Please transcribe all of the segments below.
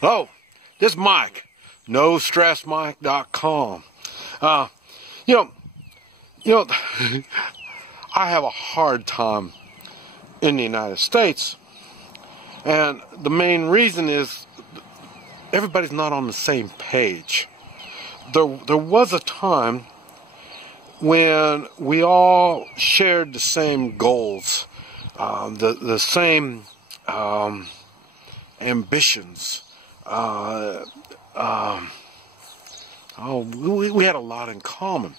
Hello, this is Mike, NoStressMike.com. You know, I have a hard time in the United States, and the main reason is everybody's not on the same page. There was a time when we all shared the same goals, the same ambitions. We had a lot in common.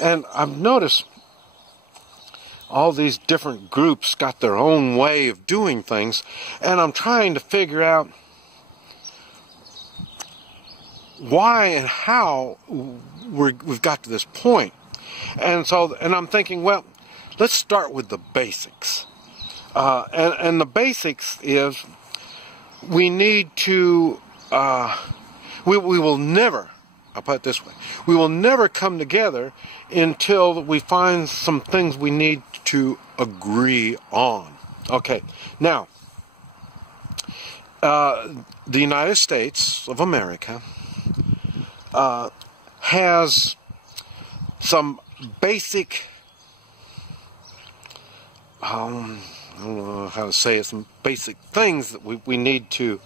And I've noticed all these different groups got their own way of doing things, and I'm trying to figure out why and how we've got to this point. And I'm thinking, well, let's start with the basics. And the basics is we need to, we will never, I'll put it this way, we will never come together until we find some things we need to agree on. Okay, now, the United States of America has some basic, I don't know how to say it, some basic things that we need to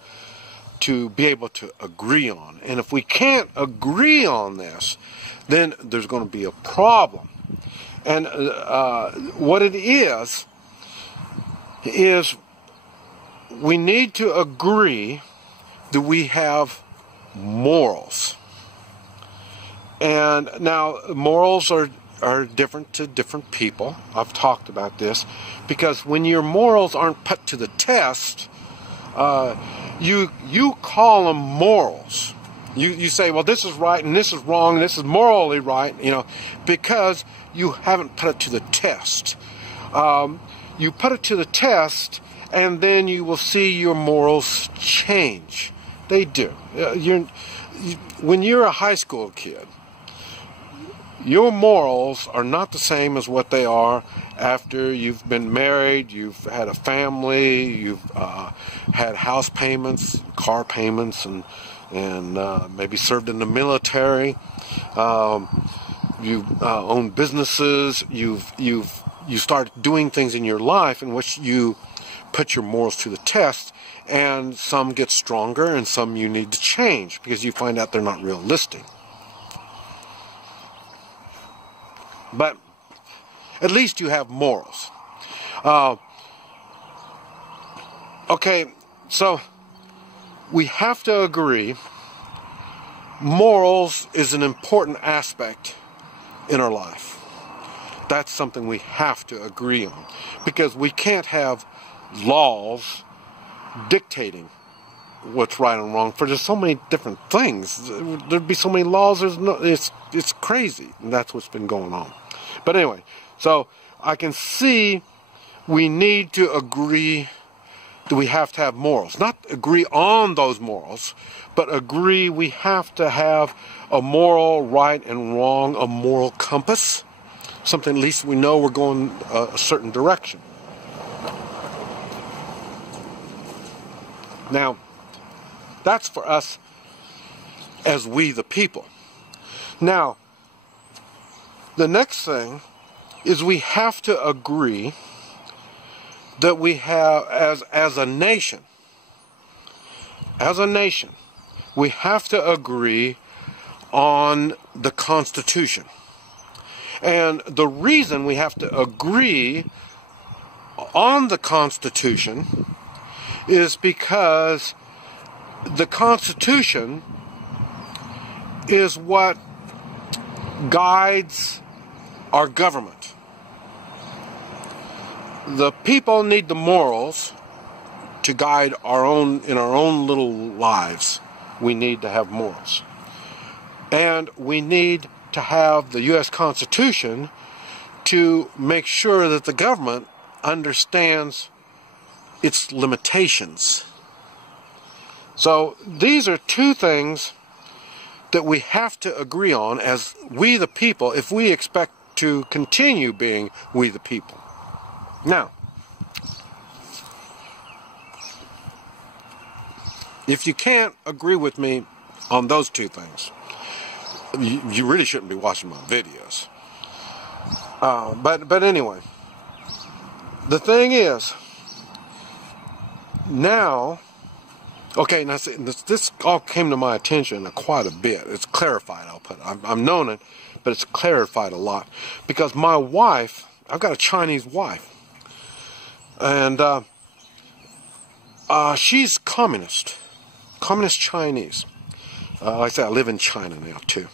be able to agree on. And if we can't agree on this, then there's going to be a problem. And what it is we need to agree that we have morals. And now morals are different to different people. I've talked about this, because when your morals aren't put to the test, you call them morals. You say, well, this is right and this is wrong, and this is morally right, because you haven't put it to the test. You put it to the test, and then you will see your morals change. They do. When you're a high school kid, your morals are not the same as what they are after you've been married, you've had a family, you've had house payments, car payments, and maybe served in the military. You own businesses. You start doing things in your life in which you put your morals to the test, and some get stronger, and some you need to change because you find out they're not realistic. But at least you have morals. Okay, so we have to agree morals is an important aspect in our life. That's something we have to agree on, because we can't have laws dictating what's right and wrong, for there's so many different things. There'd be so many laws, it's crazy, and that's what's been going on. But anyway, so I can see we need to agree that we have to have morals. Not agree on those morals, but agree we have to have a moral right and wrong, a moral compass. Something at least we know we're going a certain direction. Now, that's for us as we the people. Now, the next thing is we have to agree that we have, as a nation, we have to agree on the Constitution. And the reason we have to agree on the Constitution is because the Constitution is what guides our government. The people need the morals to guide in our own little lives. We need to have morals. And we need to have the U.S. Constitution to make sure that the government understands its limitations. So these are two things that we have to agree on as we the people if we expect to continue being we the people. Now, If you can't agree with me on those two things, you really shouldn't be watching my videos. But anyway, the thing is, now, okay, now this all came to my attention quite a bit. It's clarified, I'll put it. I've known it, but it's clarified a lot. Because my wife, I've got a Chinese wife, and she's communist Chinese. Like I said, I live in China now too.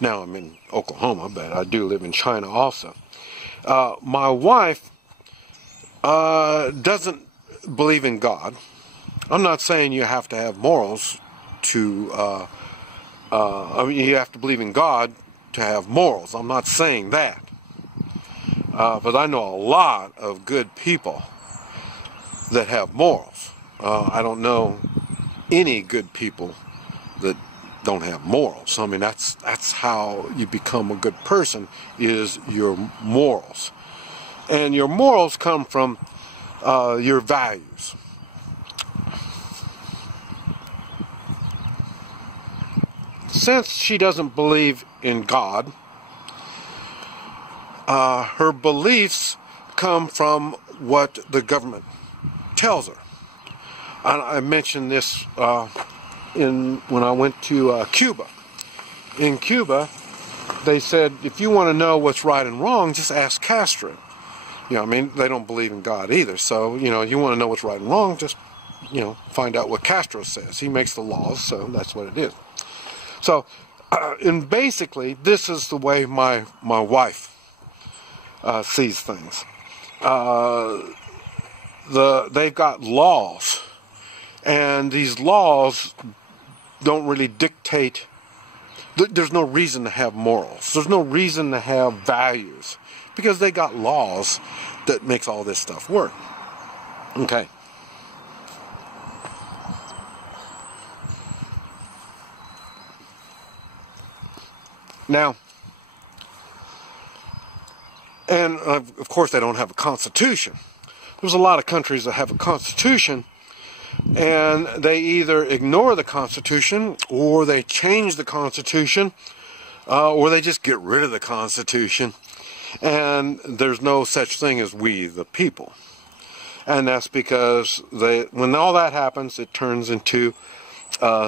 Now I'm in Oklahoma, but I do live in China also. My wife doesn't believe in God. I'm not saying you have to have morals to, I mean, you have to believe in God to have morals. I'm not saying that. But I know a lot of good people that have morals. I don't know any good people that don't have morals. I mean, that's how you become a good person, is your morals. And your morals come from your values. Since she doesn't believe in God, her beliefs come from what the government tells her. I mentioned this when I went to Cuba. In Cuba, they said, if you want to know what's right and wrong, just ask Castro. You know, I mean, they don't believe in God either. So, you know, you want to know what's right and wrong, just, you know, find out what Castro says. He makes the laws, so that's what it is. So, and basically, this is the way my wife sees things. They've got laws, and these laws don't really dictate. There's no reason to have morals. There's no reason to have values, because they got laws that makes all this stuff work. Okay. Now, and of course they don't have a constitution. There's a lot of countries that have a constitution, and they either ignore the Constitution, or they change the Constitution, or they just get rid of the Constitution, and there's no such thing as we the people. And that's because when all that happens, it turns into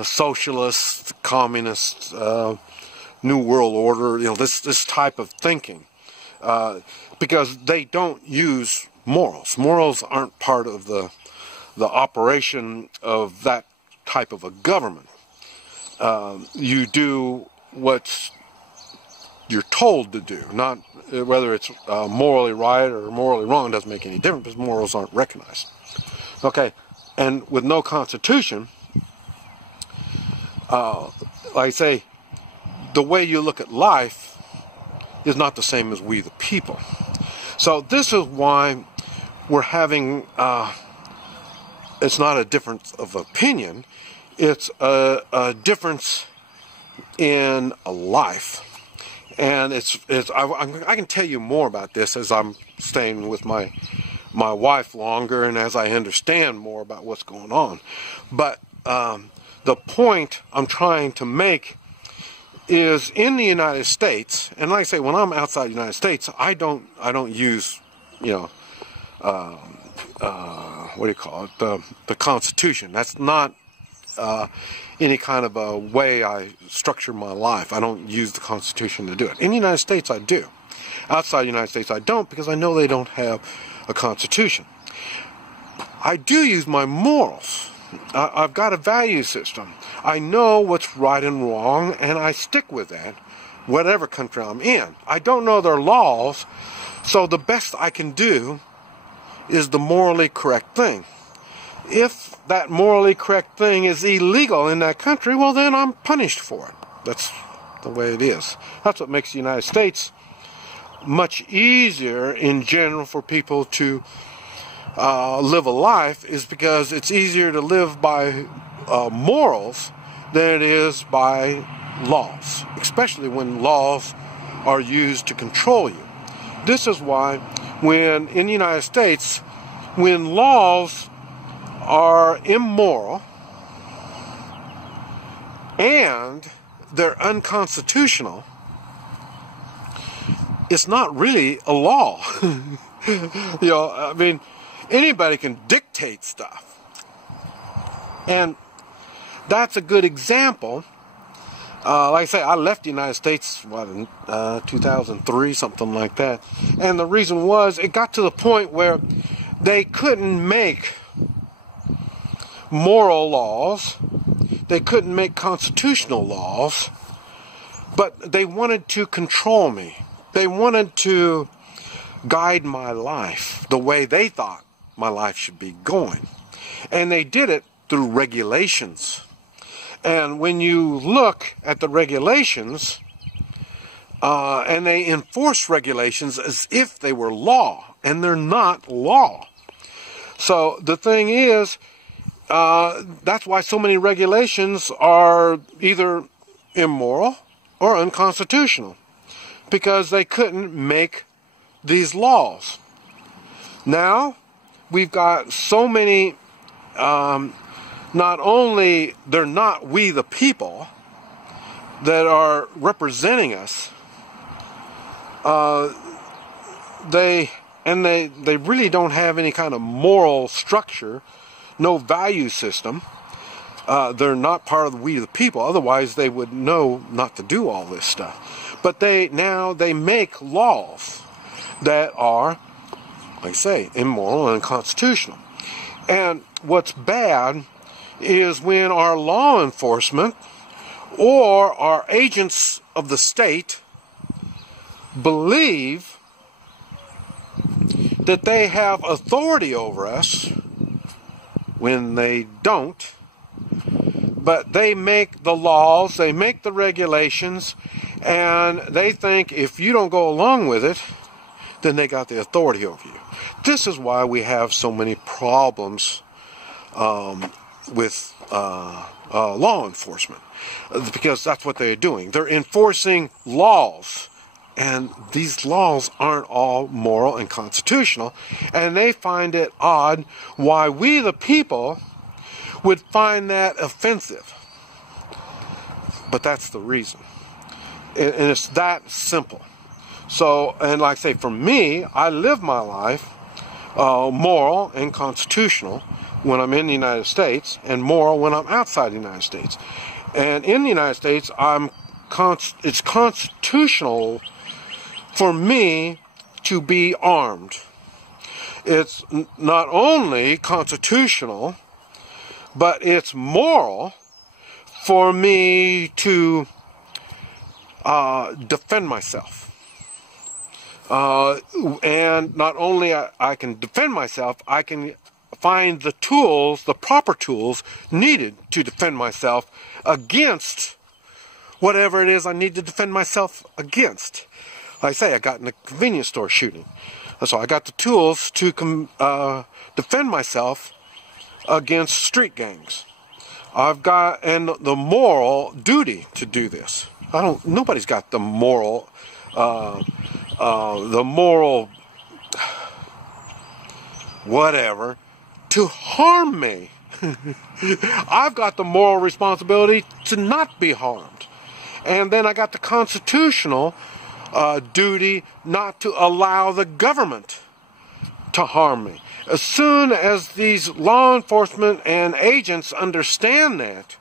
socialist, communist, New World Order, you know, this type of thinking, because they don't use morals. Morals aren't part of the operation of that type of a government. You do what you're told to do, not whether it's morally right or morally wrong. Doesn't make any difference, because morals aren't recognized. Okay, and with no constitution, like I say, the way you look at life is not the same as we the people. So this is why we're having, it's not a difference of opinion, it's a difference in a life. And I can tell you more about this as I'm staying with my wife longer, and as I understand more about what's going on. But the point I'm trying to make is, in the United States, and like I say, when I'm outside the United States, I don't use, you know, what do you call it, the Constitution. That's not any kind of a way I structure my life. I don't use the Constitution to do it. In the United States, I do. Outside the United States, I don't, because I know they don't have a Constitution. I do use my morals. I've got a value system. I know what's right and wrong, and I stick with that, whatever country I'm in. I don't know their laws, so the best I can do is the morally correct thing. If that morally correct thing is illegal in that country, well, then I'm punished for it. That's the way it is. That's what makes the United States much easier in general for people to live a life, is because it's easier to live by morals than it is by laws, especially when laws are used to control you. This is why when in the United States, when laws are immoral, and they're unconstitutional, it's not really a law. You know, I mean, anybody can dictate stuff. And that's a good example. Like I say, I left the United States, what, in 2003, something like that. And the reason was, it got to the point where they couldn't make moral laws, they couldn't make constitutional laws, but they wanted to control me. They wanted to guide my life the way they thought my life should be going. And they did it through regulations. And when you look at the regulations, and they enforce regulations as if they were law, and they're not law. So the thing is, that's why so many regulations are either immoral or unconstitutional, because they couldn't make these laws. Now, we've got so many, not only they're not we the people that are representing us, they really don't have any kind of moral structure, no value system. They're not part of the we the people, otherwise they would know not to do all this stuff. But they make laws that are, like I say, immoral and unconstitutional. And what's bad is when our law enforcement or our agents of the state believe that they have authority over us when they don't. But they make the laws, they make the regulations, and they think if you don't go along with it, then they got the authority over you. This is why we have so many problems with law enforcement, because that's what they're doing. They're enforcing laws, and these laws aren't all moral and constitutional, and they find it odd why we the people would find that offensive. But that's the reason. And it's that simple. So, and like I say, for me, I live my life moral and constitutional when I'm in the United States, and moral when I'm outside the United States. And in the United States, it's constitutional for me to be armed. It's not only constitutional, but it's moral for me to defend myself. And not only I can defend myself, I can find the tools, the proper tools needed to defend myself against whatever it is I need to defend myself against. Like I say, I got in a convenience store shooting. So I got the tools to defend myself against street gangs. I've got the moral duty to do this. Nobody's got the moral whatever to harm me. I've got the moral responsibility to not be harmed. And then I got the constitutional duty not to allow the government to harm me. As soon as these law enforcement and agents understand that,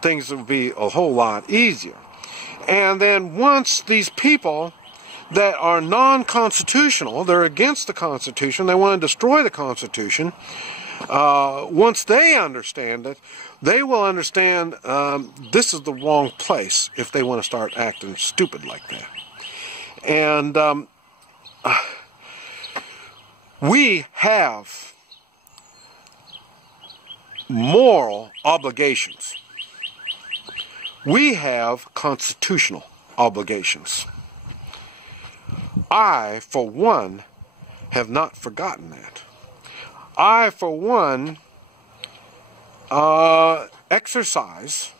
things will be a whole lot easier. And then once these people that are non-constitutional, they're against the Constitution, they want to destroy the Constitution, once they understand it, they will understand this is the wrong place if they want to start acting stupid like that. And we have moral obligations. We have constitutional obligations. I, for one, have not forgotten that. I, for one, exercise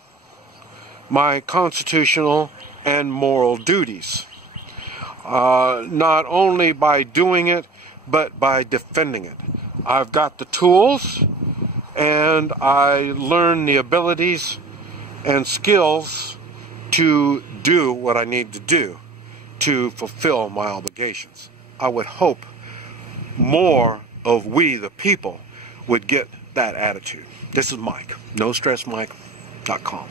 my constitutional and moral duties. Not only by doing it, but by defending it. I've got the tools, and I learn the abilities and skills to do what I need to do to fulfill my obligations. I would hope more of we, the people, would get that attitude. This is Mike, NoStressMike.com.